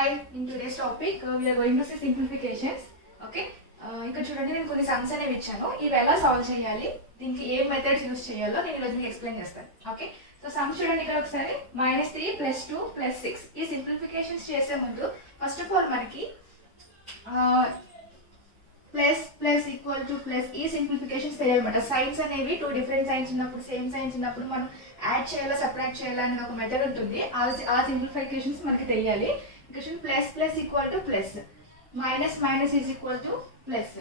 Hi, in today's topic we are going to see simplifications. Okay. ఇక్కడ చూడండి నేను కొన్ని సమ్స్ అనేవి ఇచ్చాను. ఇవి ఎలా సాల్వ్ చేయాలి, దీనికి ఏ మెథడ్స్ యూస్ చేయాలో నేను ఈరోజు మీకు ఎక్స్ప్లెయిన్ చేస్తాను. ఓకే, సో సమ్స్ చూడండి ఇక్కడ ఒకసారి -3 + 2 + 6. ఈ సింప్లిఫికేషన్స్ చేసే ముందు ఫస్ట్ ఆఫ్ ఆల్ మనకి plus plus equal to plus ఈ సింప్లిఫికేషన్స్ తెలియాలన్నమాట. సైన్స్ అనేవి టూ డిఫరెంట్ సైన్స్ ఉన్నప్పుడు, సేమ్ సైన్స్ ఉన్నప్పుడు మనం యాడ్ చేయాలా సబ్ట్రాక్ట్ చేయాలా అనేది ఒక మెథడ్ ఉంటుంది. ఆ సింప్లిఫికేషన్స్ మనకి తెలియాలి. ఇక్కడ చూడండి plus plus equal to plus, minus minus is equal to plus,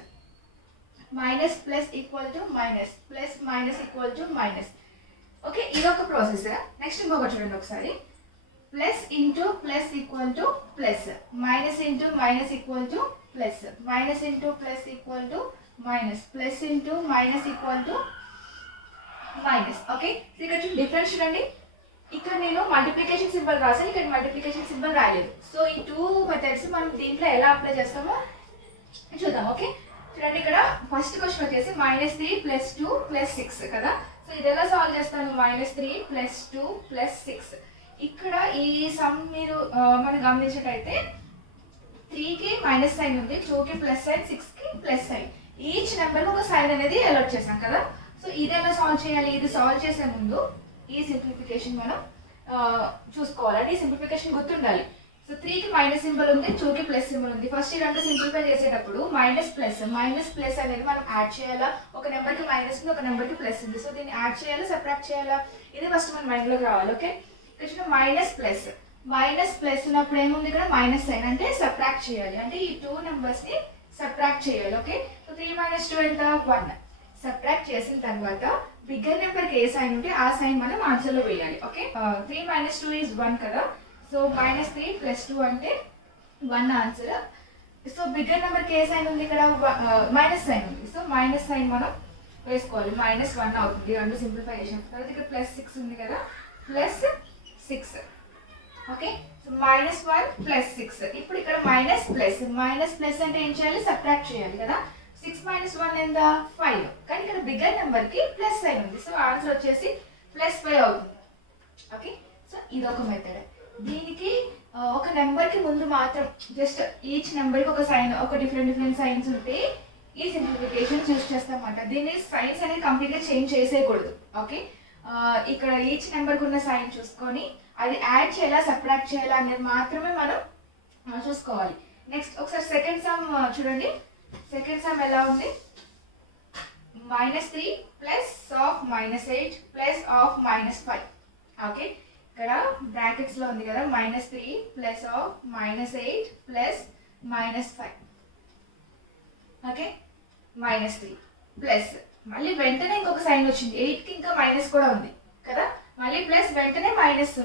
minus plus equal to minus, plus minus equal to minus. Okay, ఇదొక ప్రాసెస్. నెక్స్ట్ ఇంకొకటి చూడండి ఒకసారి, plus into plus equal to plus, minus into minus equal to plus, minus into plus equal to minus, plus into minus equal to minus. Okay, ఇక్కడ difference చూడండి, ఇక్కడ నేను multiplication symbol రాసాను, ఇక్కడ మల్టిప్లికేషన్ సింబల్ రాయలేదు. సో ఈ two methods మనం దీంట్లో ఎలా అప్లై చేస్తామో చూద్దాం. ఓకే, చూడండి ఇక్కడ ఫస్ట్ క్వశ్చన్ వచ్చేసి -3 + 2 + 6 కదా. సో ఇది ఎలా సాల్వ్ చేస్తాను, -3 + 2 + 6. ఇక్కడ ఈ సమ్ మీరు మనం గమనించినట్టయితే 3కి మైనస్ సైన్ ఉంది, 2కి ప్లస్ సైన్, 6కి ప్లస్ సైన్. ఈచ్ నెంబర్ ఒక సైన్ అనేది అలాట్ చేసాం కదా. సో ఇది ఎలా సాల్వ్ చేయాలి, ఇది సాల్వ్ చేసే ముందు ఈ సింప్లిఫికేషన్ మనం చూసుకోవాలి. అంటే ఈ సింప్లిఫికేషన్ గుర్తుండాలి. సో 3కి మైనస్ సింబల్ ఉంది, 2కి ప్లస్ సింబల్ ఉంది. ఫస్ట్ ఈ రెండు సింప్లిఫై చేసేటప్పుడు మైనస్ ప్లస్ అనేది మనం యాడ్ చేయాలా, ఒక నెంబర్కి మైనస్ ఉంది, ఒక నెంబర్కి ప్లస్ ఉంది. సో దీన్ని యాడ్ చేయాలా సబ్ట్రాక్ట్ చేయాలా, ఇది ఫస్ట్ మన మైండ్లోకి రావాలి. ఓకే, ఇక్కడ మైనస్ ప్లస్ ఉన్నప్పుడు ఏముంది, ఇక్కడ మైనస్ సైన్ అంటే సబ్ట్రాక్ట్ చేయాలి, అంటే ఈ టూ నెంబర్స్ని సబ్ట్రాక్ట్ చేయాలి. ఓకే, సో 3 - 2 ఎంత, 1. సబ్ట్రాక్ట్ చేసిన తర్వాత బిగ్గర్ నెంబర్కి ఏ సైన్ ఉంటే ఆ సైన్ మనం ఆన్సర్లో వేయాలి. ఓకే, 3 - 2 = 1 కదా. సో -3 + 2 అంటే 1 ఆన్సర్. సో బిగ్గర్ నెంబర్కి ఏ సైన్ ఉంది, ఇక్కడ మైనస్ సైన్ ఉంది. సో మైనస్ సైన్ మనం వేసుకోవాలి, -1 అవుతుంది. రెండు సింప్లిఫై చేసిన తర్వాత ఇక్కడ +6 ఉంది కదా, +6. Okay, so -1 + 6. ఇప్పుడు ఇక్కడ మైనస్ ప్లస్ అంటే ఏం చేయాలి, సబ్ట్రాక్ట్ చేయాలి కదా. 6 - 1 ఎంత, 5. కానీ ఇక్కడ బిగ్గర్ నెంబర్కి ప్లస్ సైన్ ఉంది. సో ఆన్సర్ వచ్చేసి +5 అవుతుంది. ఓకే, సో ఇదొక మెథడ్. దీనికి ఒక నెంబర్కి ముందు మాత్రం జస్ట్ ఈచ్ నెంబర్కి ఒక సైన్, ఒక డిఫరెంట్ సైన్స్ ఉంటే ఈ సింప్లిఫికేషన్ యూస్ చేస్తామన్నమాట. దీన్ని సైన్స్ అనేది కంప్లీట్గా చేంజ్ చేసేయకూడదు. ఓకే, ఇక్కడ ఈచ్ నెంబర్కి ఉన్న సైన్ చూసుకొని అది యాడ్ చేయాలా సబ్ట్రాక్ట్ చేయాలా అనేది మాత్రమే మనం చూసుకోవాలి. నెక్స్ట్ ఒకసారి సెకండ్ సమ్ చూడండి. సెకండ్ సమ్ ఎలా ఉంది, -3 + -8 + -5. ఓకే, ఇక్కడ బ్రాకెట్స్ లో ఉంది కదా, -3 + -8 + -5. ఓకే, -3 ప్లస్, మళ్ళీ వెంటనే ఇంకొక సైన్ వచ్చింది, 8కి ఇంకా మైనస్ కూడా ఉంది కదా, మళ్ళీ ప్లస్ వెంటనే మైనస్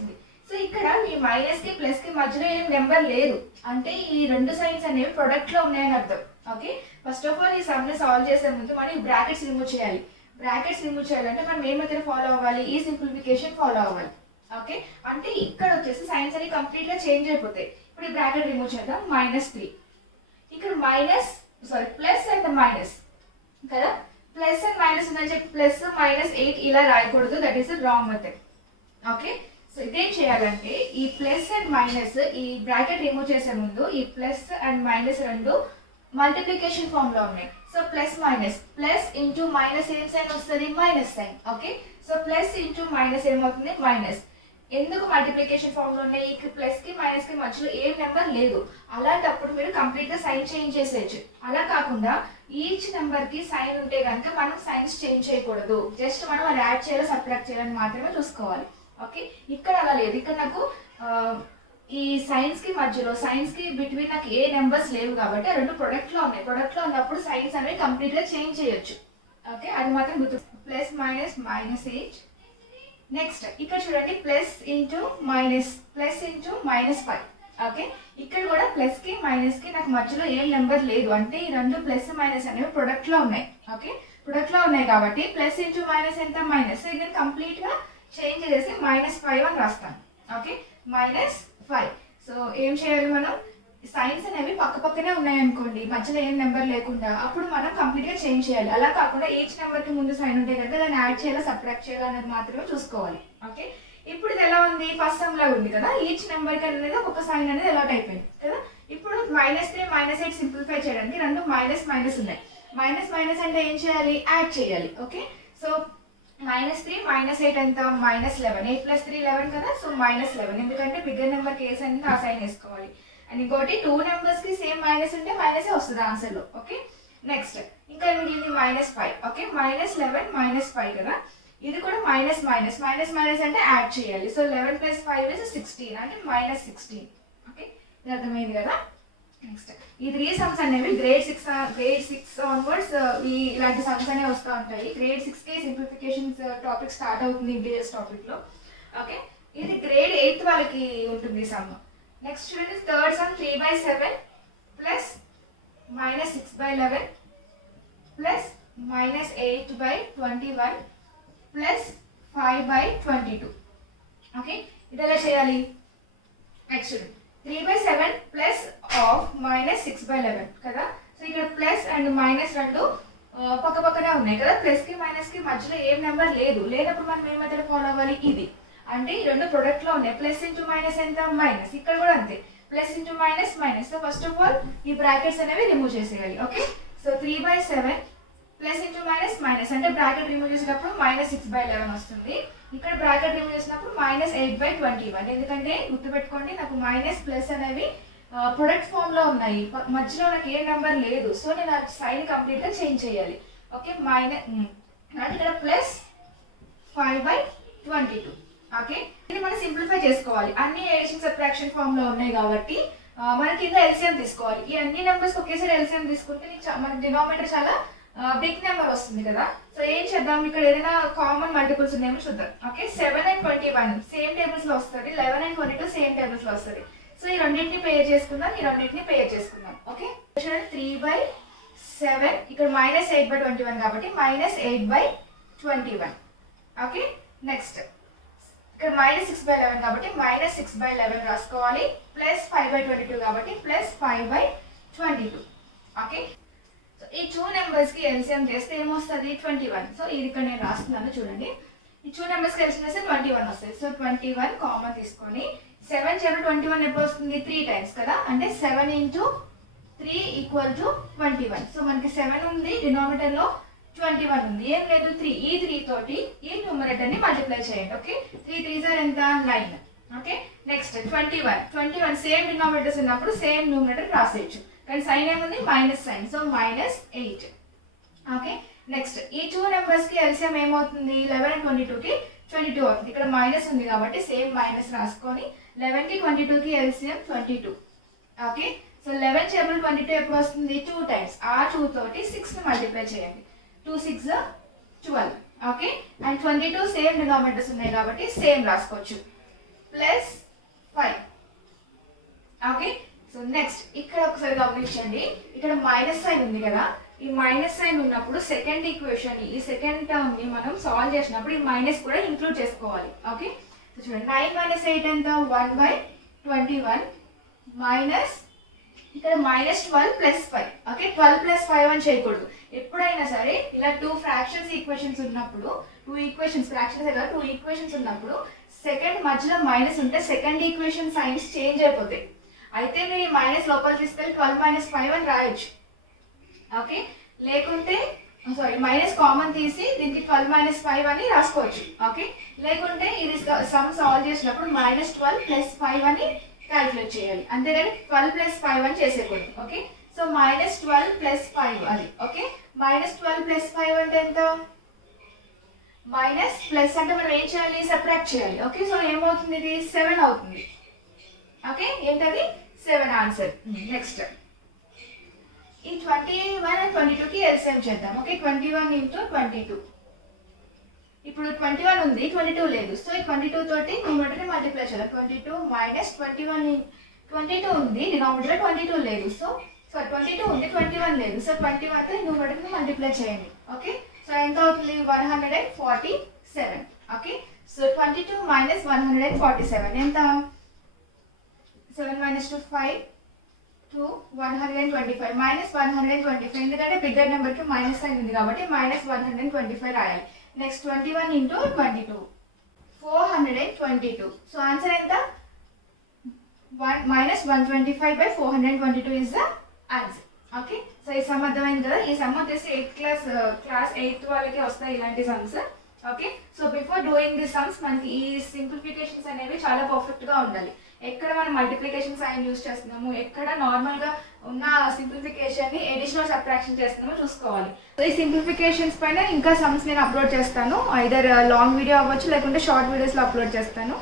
ఉంది. సో ఇక్కడ ఈ మైనస్కి ప్లస్కి మధ్యలో ఏం నెంబర్ లేదు, అంటే ఈ రెండు సైన్స్ అనేవి ప్రొడక్ట్లో ఉన్నాయని అర్థం. ఓకే, ఫస్ట్ ఆఫ్ ఆల్ ఈ సమ్ని సాల్వ్ చేసే ముందు మనం ఈ బ్రాకెట్స్ రిమూవ్ చేయాలి. బ్రాకెట్స్ రిమూవ్ చేయాలంటే మనం ఏ మెథడ్ ఫాలో అవ్వాలి, ఈ సింప్లిఫికేషన్ ఫాలో అవ్వాలి. ఓకే, అంటే ఇక్కడ వచ్చేసి సైన్స్ అని కంప్లీట్గా చేంజ్ అయిపోతాయి. ఇప్పుడు ఈ బ్రాకెట్ రిమూవ్ చేద్దాం, -3. ఇక్కడ ప్లస్ అండ్ మైనస్ కదా, ప్లస్ అండ్ మైనస్ ఉందని చెప్పి +-8 ఇలా రాయకూడదు, that is wrong method. Okay, so ఇదేం చేయాలంటే ఈ ప్లస్ అండ్ మైనస్ ఈ బ్రాకెట్ రిమూవ్ చేసే ముందు ఈ ప్లస్ అండ్ మైనస్ రెండు మల్టిప్లికేషన్ ఫామ్ లో ఉన్నాయి. సో ప్లస్ ఇంటూ మైనస్ ఏం సైన్ వస్తుంది, minus sign. Okay, so plus into minus ఏమవుతుంది, మైనస్. ఎందుకు మల్టిప్లికేషన్ ఫామ్ లో ఉన్నాయి, ప్లస్ కి మైనస్ కి మధ్యలో ఏం నెంబర్ లేదు. అలాంటప్పుడు మీరు కంప్లీట్ గా సైన్ చేంజ్ చేసేయచ్చు. అలా కాకుండా ఈచ్ నెంబర్ కి సైన్ ఉంటే కనుక మనం సైన్స్ చేంజ్ చేయకూడదు, జస్ట్ మనం అది యాడ్ చేయాలి సబ్ట్రాక్ట్ చేయాలని మాత్రమే చూసుకోవాలి. ఓకే, ఇక్కడ అలా లేదు. ఇక్కడ నాకు ఈ సైన్స్ కి మధ్యలో సైన్స్ కి బిట్వీన్ నాకు ఏ నెంబర్స్ లేవు కాబట్టి ఆ రెండు ప్రొడక్ట్ లో ఉన్నాయి. ప్రొడక్ట్ లో ఉన్నప్పుడు సైన్స్ అనేవి కంప్లీట్ గా చేంజ్ చేయొచ్చు. ఓకే, అది మాత్రం గుర్తు. +-8. నెక్స్ట్ ఇక్కడ చూడండి ++-5. ఓకే, ఇక్కడ కూడా ప్లస్ కి మైనస్ కి నాకు మధ్యలో ఏం నెంబర్ లేదు, అంటే ఈ రెండు ప్లస్ మైనస్ అనేవి ప్రొడక్ట్ లో ఉన్నాయి. ఓకే, ప్రొడక్ట్ లో ఉన్నాయి కాబట్టి +-, ఎంత, మైనస్. సో ఇది కంప్లీట్ గా చేంజ్ చేసి -5 అని రాస్తాను. ఓకే, -5. సో ఏం చేయాలి, మనం సైన్స్ అనేవి పక్కనే ఉన్నాయనుకోండి, మధ్యలో ఏం నెంబర్ లేకుండా, అప్పుడు మనం కంప్లీట్గా చేంజ్ చేయాలి. అలా కాకుండా ఈచ్ నెంబర్కి ముందు సైన్ ఉంటే కనుక దాన్ని యాడ్ చేయాలా సబ్ట్రాక్ట్ చేయాలా అనేది మాత్రమే చూసుకోవాలి. ఓకే, ఇప్పుడు ఇది ఎలా ఉంది, ఫస్ట్ సమ్ లాగా ఉంది కదా, ఈచ్ నెంబర్ కి అనేది ఒక్కొక్క సైన్ అనేది అలాట్ అయిపోయింది కదా. ఇప్పుడు -3 -8 సింప్లిఫై చేయడానికి రెండు మైనస్ మైనస్ ఉన్నాయి. మైనస్ మైనస్ అంటే ఏం చేయాలి, యాడ్ చేయాలి. ఓకే, సో -3 -8 ఎంత, -11. 8 + 3 11 కదా, సో -11. ఎందుకంటే బిగ్గర్ నెంబర్ కేసు అనేది ఆ సైన్ వేసుకోవాలి. అండ్ ఇంకోటి 2 నెంబర్స్ కి సేమ్ మైనస్ ఉంటే మైనసే వస్తుంది ఆన్సర్ లో. ఓకే, నెక్స్ట్ ఇంకా మిగిలింది -5. ఓకే, -11 -5 కదా, ఇది కూడా మైనస్ మైనస్ మైనస్ మైనస్ అంటే యాడ్ చేయాలి. సో 11 + 5 is 16 అంటే -16. ఓకే, ఇది అర్థమైంది కదా. నెక్స్ట్ ఈ 3 సమ్స్ అనేవి గ్రేడ్ 6 ఆన్వర్డ్స్ ఇలాంటి సమ్స్ అనేవి వస్తూ ఉంటాయి. గ్రేడ్ 6 కి సింప్లిఫికేషన్స్ టాపిక్ స్టార్ట్ అవుతుంది ఇంటీరియర్స్ టాపిక్ లో. ఓకే, ఇది గ్రేడ్ 8 వాళ్ళకి ఉంటుంది సమ్. నెక్స్ట్ చూడండి, third sum 3/7 plus -6/11 plus -8/21 plus 5/22. Okay, ఇది ఎలా చేయాలి, నెక్స్ట్ 3/7 ప్లస్ ఆఫ్ -6/11 కదా. సో ఇక్కడ ప్లస్ అండ్ మైనస్ రెండు పక్క పక్కనే ఉన్నాయి కదా, ప్లస్ కి మైనస్ కి మధ్యలో ఏం నెంబర్ లేదు. లేనప్పుడు మనం ఏ మెథడ్ ఫాలో అవ్వాలి, ఇది అంటే ఈ రెండు ప్రొడక్ట్ లో ఉన్నాయి. ప్లస్ ఇంటూ మైనస్ ఎంత, మైనస్. ఇక్కడ కూడా అంతే, plus into minus minus. So first of all ఈ బ్రాకెట్స్ అనేవి రిమూవ్ చేసేయాలి. Okay, so 3/7 plus into minus minus అంటే బ్రాకెట్ రిమూవ్ చేసినప్పుడు -6/11 వస్తుంది. ఇక్కడ బ్రాకెట్ రిమూవ్ చేసినప్పుడు -8/21. ఎందుకంటే గుర్తుపెట్టుకోండి, నాకు మైనస్ ప్లస్ అనేవి ప్రొడక్ట్ ఫామ్ లో ఉన్నాయి, మధ్యలో నాకు ఏ నెంబర్ లేదు. సో నేను ఆ సైన్ కంప్లీట్ గా చేంజ్ చేయాలి. ఓకే, అంటే ఇక్కడ ప్లస్ 5/22. ఓకే, ఇది మనం సింప్లిఫై చేసుకోవాలి. అన్ని ఎడిషన్ సబ్ట్రాక్షన్ ఫామ్ లో ఉన్నాయి కాబట్టి మనకి కింద ఎల్సిఎం తీసుకోవాలి. ఈ అన్ని నెంబర్స్ ఒకేసారి ఎల్సిఎం తీసుకుంటే మనకి డినామినేటర్ చాలా బిగ్ నెంబర్ వస్తుంది కదా. సో ఏం చేద్దాం, ఇక్కడ ఏదైనా కామన్ మల్టిపుల్స్ ఉన్నాయేమో చూద్దాం. ఓకే, 7 and 21 సేమ్ టేబుల్స్ లో వస్తుంది, 11 and 22 సేమ్ టేబుల్స్ లో వస్తుంది. సో ఈ రెండింటిని పేర్ చేసుకుందాం, ఈ రెండింటిని పేర్ చేసుకుందాం. ఓకే, 3/7 ఇక్కడ -8/21 కాబట్టి -8/21. ఓకే, నెక్స్ట్ ఇక్కడ -6/11 కాబట్టి -6/11 రాసుకోవాలి, ప్లస్ 5/22 కాబట్టి ప్లస్ 5/22. ఓకే, సో ఈ 2 నెంబర్స్ కి ఎల్సిఎం చేస్తే ఏమొస్తుంది, 21. సో ఇది ఇక్కడ నేను రాస్తున్నాను చూడండి. ఈ 2 నెంబర్స్ కి ఎల్సిఎం చేస్తే 21 వస్తుంది. సో 21 కామన్ తీసుకొని 7 × 21 ఎప్పుడు వస్తుంది, 3 టైమ్స్ కదా, అంటే 7 × 3 = 21. సో మనకి 7 ఉంది డినామినేటర్ లో, 21 ఉంది, ఏం లేదు 3. ఈ 3 తోటి ఈ న్యూమరేటర్ ని మల్టిప్లై చేయండి. ఓకే, 3 3s are ఎంత, 9. ఓకే, నెక్స్ట్ 21 సేమ్ డినామినేటర్స్ ఉన్నప్పుడు సేమ్ న్యూమరేటర్ రాసేయచ్చు, కానీ సైన్ ఏముంది, minus sign. So -8. Okay, next ఈ 2 నెంబర్స్ కి ఎల్సిఎం ఏమవుతుంది, 11 and 22 కి 22 అవుతుంది. ఇక్కడ మైనస్ ఉంది కాబట్టి సేమ్ మైనస్ రాసుకొని 11 కి 22 కి ఎల్సిఎం 22. ఓకే, సో 11 × 22 ఎప్పుడు వస్తుంది, 2 టైమ్స్. ఆ 2 తోటి 6 ని మల్టిప్లై చేయండి. 2 6 12. ఓకే, అండ్ 22 సేమ్ డినామినేటర్స్ ఉన్నాయి కాబట్టి సేమ్ రాసుకోవచ్చు, ప్లస్ 5. ఓకే, సో నెక్స్ట్ ఇక్కడ ఒకసారి గమనించండి, ఇక్కడ మైనస్ సైన్ ఉంది కదా. ఈ మైనస్ సైన్ ఉన్నప్పుడు సెకండ్ ఈక్వేషన్, ఈ సెకండ్ టర్మ్ ని మనం సాల్వ్ చేసినప్పుడు ఈ మైనస్ కూడా ఇంక్లూడ్ చేసుకోవాలి. ఓకే, సో చూడండి, 9 - 8 ఎంత, 1/21 మైనస్ ఇక్కడ -12 + 5. ఓకే, 12 + 5 అని చేయకూడదు. ఎప్పుడైనా సరే ఇలా 2 ఫ్రాక్షన్స్ ఈక్వేషన్స్ ఉన్నప్పుడు, 2 ఈక్వేషన్స్ ఫ్రాక్షన్స్ కదా, 2 ఈక్వేషన్స్ ఉన్నప్పుడు సెకండ్ మధ్యలో మైనస్ ఉంటే సెకండ్ ఈక్వేషన్ సైన్స్ చేంజ్ అయిపోతాయి. అయితే మీరు ఈ మైనస్ లోపల తీసుకెళ్ళి 12 - 5 అని రాయొచ్చు. ఓకే, లేకుంటే సారీ మైనస్ కామన్ తీసి దీనికి 12 - 5 అని రాసుకోవచ్చు. ఓకే, లేకుంటే ఇది సమ్ సాల్వ్ చేసినప్పుడు -12 + 5 అని క్యాల్కులేట్ చేయాలి, అంతేగాని 12 + 5 అని చేసేకూడదు. ఓకే, సో -12 + 5 అది. ఓకే, -12 + 5 అంటే ఎంత, మైనస్ ప్లస్ అంటే మనం ఏం చేయాలి, సబ్ట్రాక్ట్ చేయాలి. ఓకే, సో ఏమవుతుంది, ఇది 7 అవుతుంది. ఓకే, ఏంటది 7 ఆన్సర్. నెక్స్ట్ ఈ 21 and 22 కి ఎల్సిఎం చేద్దాం. ఓకే, 21 × 22. ఇప్పుడు 21 ఉంది, 22 లేదు. సో ఈ 22 తోటి న్యూమరేటర్ ని మల్టిప్లై చేయాలి. 22 - 21 22 ఉంది డినామినేటర్, 22 లేదు. సో 22 ఉంది, 21 లేదు. సో 21 తో న్యూమరేటర్ ని మల్టిప్లై చేయండి. ఓకే, సో ఎంత అవుతుంది, 147. ఓకే, సో 22 - 147 ఎంత, 7 - 2 5 2 125 -125. ఎందుకంటే బిగ్గర్ నెంబర్ కి మైనస్ సైన్ ఉంది కాబట్టి -125 రాయాలి. నెక్స్ట్ 21 × 22 422. So answer ఎంత? minus 125 by 422 is the answer. Okay. So ఈ సమ్ అర్థమైంది కదా. ఈ సమ్ వచ్చేసి 8th వాళ్ళకి వస్తాయి ఇలాంటి sums. Okay. So before doing the sums మనకి ఈ సింప్లిఫికేషన్స్ అనేవి చాలా పర్ఫెక్ట్గా ఉండాలి. ఎక్కడ మనం మల్టిప్లికేషన్ సైన్ యూస్ చేస్తున్నాము, ఎక్కడ నార్మల్గా ఉన్న సింప్లిఫికేషన్ని ఎడిషనల్ సబ్ట్రాక్షన్ చేస్తున్నామో చూసుకోవాలి. సో ఈ సింప్లిఫికేషన్స్ పైన ఇంకా సమ్స్ నేను అప్లోడ్ చేస్తాను. ఐదర్ లాంగ్ వీడియో అవ్వచ్చు లేకుంటే షార్ట్ వీడియోస్లో అప్లోడ్ చేస్తాను.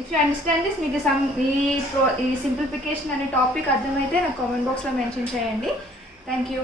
ఇఫ్ యూ అండర్స్టాండ్ దిస్, మీకు ఈ సింప్లిఫికేషన్ అనే టాపిక్ అర్థమైతే నాకు కామెంట్ బాక్స్లో మెన్షన్ చేయండి. Thank you.